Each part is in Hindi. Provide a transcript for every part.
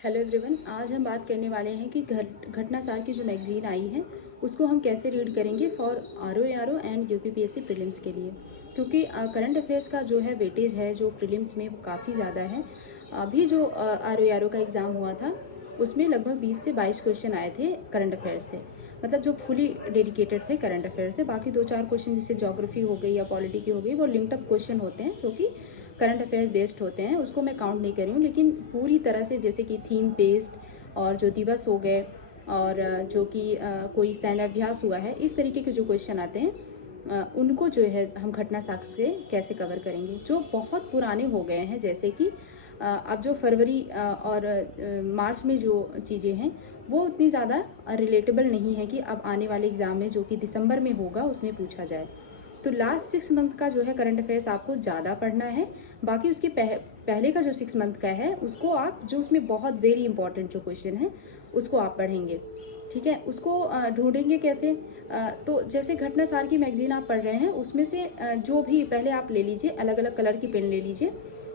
हेलो एवरीवन, आज हम बात करने वाले हैं कि घटनासार की जो मैगज़ीन आई है उसको हम कैसे रीड करेंगे for R O and UPPSC prelims के लिए। क्योंकि करंट अफेयर्स का जो है वेटेज है जो प्रीलिम्स में वो काफ़ी ज़्यादा है। अभी जो आर ओ का एग्ज़ाम हुआ था उसमें लगभग 20 से 22 क्वेश्चन आए थे करंट अफेयर्स से, मतलब जो फुली डेडिकेटेड थे करंट अफेयर से। बाकी 2-4 क्वेश्चन जैसे ज्योग्राफी हो गई या पॉलिटी की हो गई वो लिंक्ड अप क्वेश्चन होते हैं जो कि करंट अफेयर बेस्ड होते हैं, उसको मैं काउंट नहीं कर रही हूँ। लेकिन पूरी तरह से जैसे कि थीम बेस्ड और जो दिवस हो गए और जो कि कोई सैन्याभ्यास हुआ है, इस तरीके के जो क्वेश्चन आते हैं उनको जो है हम घटना साक्ष्य से कैसे कवर करेंगे जो बहुत पुराने हो गए हैं। जैसे कि अब जो फरवरी और मार्च में जो चीज़ें हैं वो उतनी ज़्यादा रिलेटेबल नहीं है कि अब आने वाले एग्ज़ाम में जो कि दिसंबर में होगा उसमें पूछा जाए। तो लास्ट 6 मंथ का जो है करंट अफेयर्स आपको ज़्यादा पढ़ना है। बाकी उसके पहले का जो 6 मंथ का है उसको आप जो उसमें बहुत वेरी इंपॉर्टेंट जो क्वेश्चन है उसको आप पढ़ेंगे। ठीक है, उसको ढूंढेंगे कैसे? तो जैसे घटनासार की मैगजीन आप पढ़ रहे हैं उसमें से जो भी पहले आप ले लीजिए, अलग अलग कलर की पेन ले लीजिए,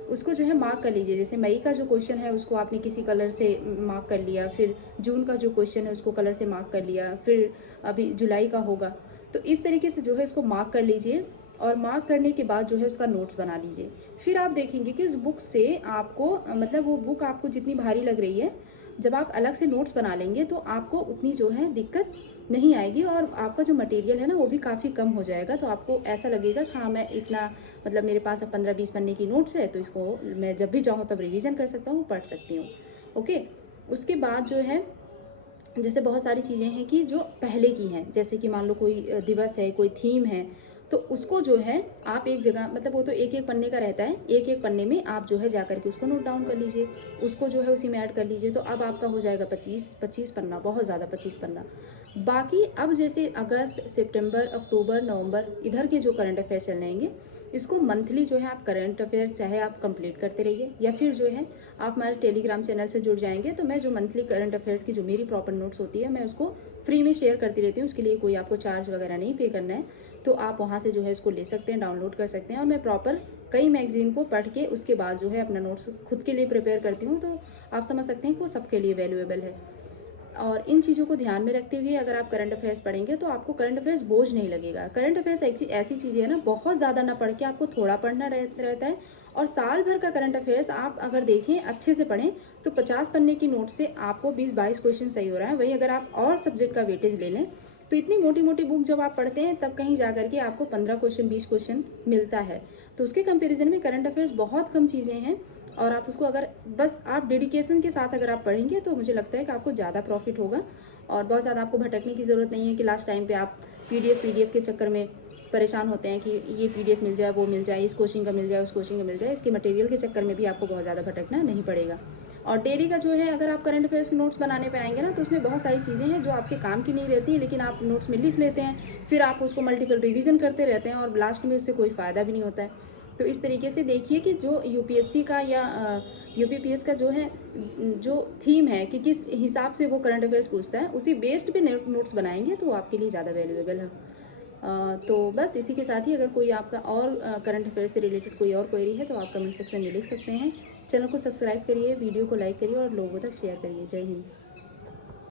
उसको जो है मार्क कर लीजिए। जैसे मई का जो क्वेश्चन है उसको आपने किसी कलर से मार्क कर लिया, फिर जून का जो क्वेश्चन है उसको कलर से मार्क कर लिया, फिर अभी जुलाई का होगा। तो इस तरीके से जो है इसको मार्क कर लीजिए और मार्क करने के बाद जो है उसका नोट्स बना लीजिए। फिर आप देखेंगे कि उस बुक से आपको मतलब वो बुक आपको जितनी भारी लग रही है, जब आप अलग से नोट्स बना लेंगे तो आपको उतनी जो है दिक्कत नहीं आएगी और आपका जो मटेरियल है ना वो भी काफ़ी कम हो जाएगा। तो आपको ऐसा लगेगा कि हाँ, मैं इतना मतलब मेरे पास अब 15-20 पन्ने की नोट्स है तो इसको मैं जब भी चाहूँ तब रिवीजन कर सकता हूँ, पढ़ सकती हूँ। ओके, उसके बाद जो है जैसे बहुत सारी चीज़ें हैं कि जो पहले की हैं, जैसे कि मान लो कोई दिवस है, कोई थीम है, तो उसको जो है आप एक जगह, मतलब वो तो एक एक पन्ने का रहता है, एक एक पन्ने में आप जो है जा करके उसको नोट डाउन कर लीजिए, उसको जो है उसी में ऐड कर लीजिए। तो अब आपका हो जाएगा 25 पन्ना, बहुत ज़्यादा 25 पन्ना। बाकी अब जैसे अगस्त, सितंबर, अक्टूबर, नवंबर इधर के जो करंट अफेयर चल रहेंगे, इसको मंथली जो है आप करंट अफेयर्स चाहे आप कंप्लीट करते रहिए, या फिर जो है आप हमारे टेलीग्राम चैनल से जुड़ जाएंगे तो मैं जो मंथली करंट अफेयर्स की जो मेरी प्रॉपर नोट्स होती है मैं उसको फ्री में शेयर करती रहती हूँ। उसके लिए कोई आपको चार्ज वगैरह नहीं पे करना है, तो आप वहाँ से जो है इसको ले सकते हैं, डाउनलोड कर सकते हैं। और मैं प्रॉपर कई मैगजीन को पढ़ के उसके बाद जो है अपना नोट्स खुद के लिए प्रिपेयर करती हूँ, तो आप समझ सकते हैं कि वो सबके लिए वैल्यूएबल है। और इन चीज़ों को ध्यान में रखते हुए अगर आप करंट अफेयर्स पढ़ेंगे तो आपको करंट अफेयर्स बोझ नहीं लगेगा। करंट अफेयर्स ऐसी चीज़ें है ना, बहुत ज़्यादा ना पढ़ के आपको थोड़ा पढ़ना रहता है। और साल भर का करंट अफेयर्स आप अगर देखें, अच्छे से पढ़ें, तो 50 पन्ने की नोट से आपको 20-22 क्वेश्चन सही हो रहा है। वही अगर आप और सब्जेक्ट का वेटेज ले लें तो इतनी मोटी मोटी बुक जब आप पढ़ते हैं तब कहीं जा करके आपको 15 क्वेश्चन 20 क्वेश्चन मिलता है। तो उसके कंपेरिजन में करंट अफेयर्स बहुत कम चीज़ें हैं और आप उसको अगर बस आप डेडिकेशन के साथ अगर आप पढ़ेंगे तो मुझे लगता है कि आपको ज़्यादा प्रॉफिट होगा। और बहुत ज़्यादा आपको भटकने की ज़रूरत नहीं है कि लास्ट टाइम पे आप पीडीएफ के चक्कर में परेशान होते हैं कि ये पीडीएफ मिल जाए, वो मिल जाए, इस कोचिंग का मिल जाए, उस कोचिंग का मिल जाए। इसके मटेरियल के चक्कर में भी आपको बहुत ज़्यादा भटकना नहीं पड़ेगा। और डेली का जो है अगर आप करंट अफेयर्स के नोट्स बनाने पे आएंगे ना तो उसमें बहुत सारी चीज़ें हैं जो आपके काम की नहीं रहती, लेकिन आप नोट्स में लिख लेते हैं, फिर आप उसको मल्टीपल रिवीजन करते रहते हैं और लास्ट में उससे कोई फ़ायदा भी नहीं होता है। तो इस तरीके से देखिए कि जो यूपीएससी का या यूपीपीएस का जो है जो थीम है कि किस हिसाब से वो करंट अफेयर्स पूछता है, उसी बेस्ड पे नोट्स बनाएंगे तो आपके लिए ज़्यादा वैल्यूएबल है। तो बस इसी के साथ ही अगर कोई आपका और करंट अफेयर से रिलेटेड कोई और क्वेरी है तो आप कमेंट सेक्शन में लिख सकते हैं। चैनल को सब्सक्राइब करिए, वीडियो को लाइक करिए और लोगों तक शेयर करिए। जय हिंद।